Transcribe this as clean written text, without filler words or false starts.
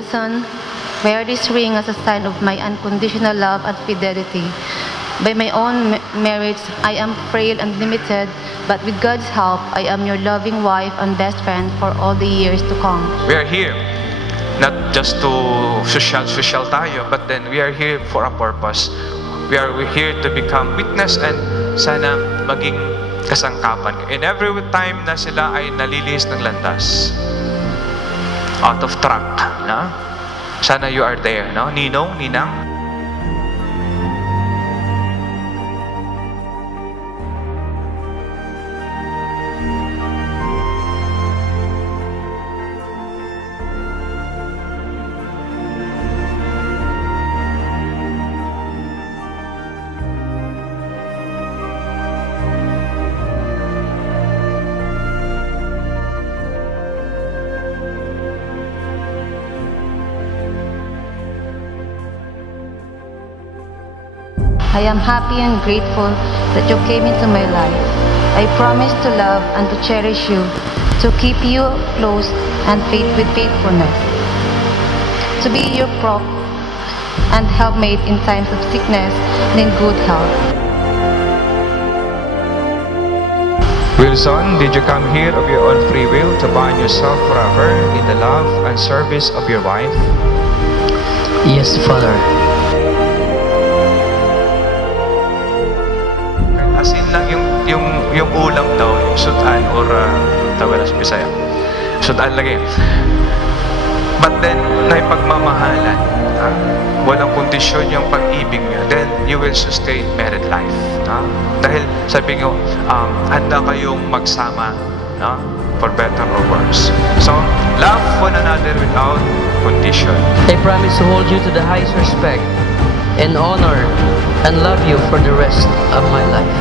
Wilson, wear this ring as a sign of my unconditional love and fidelity. By my own merits, I am frail and limited, but with God's help, I am your loving wife and best friend for all the years to come. We are here not just to social tayo, but then we are here for a purpose. We're here to become witness and sana maging kasangkapan. And every time na sila ay nalilihis ng landas, out of track, no? Sana you are there, no? Ninong, Ninang. I am happy and grateful that you came into my life. I promise to love and to cherish you, to keep you close and with faithfulness, to be your prop and helpmate in times of sickness and in good health. Wilson, did you come here of your own free will to bind yourself forever in the love and service of your wife? Yes, Father. Asin lang yung ulam daw, yung sudan or tawag sa Bisaya. Sudan lagi. But then, naipagmamahalan, walang kondisyon yung pag-ibig niyo, then you will sustain married life. Dahil sabi niyo, handa kayong magsama, for better or worse. So, love one another without condition. I promise to hold you to the highest respect and honor and love you for the rest of my life.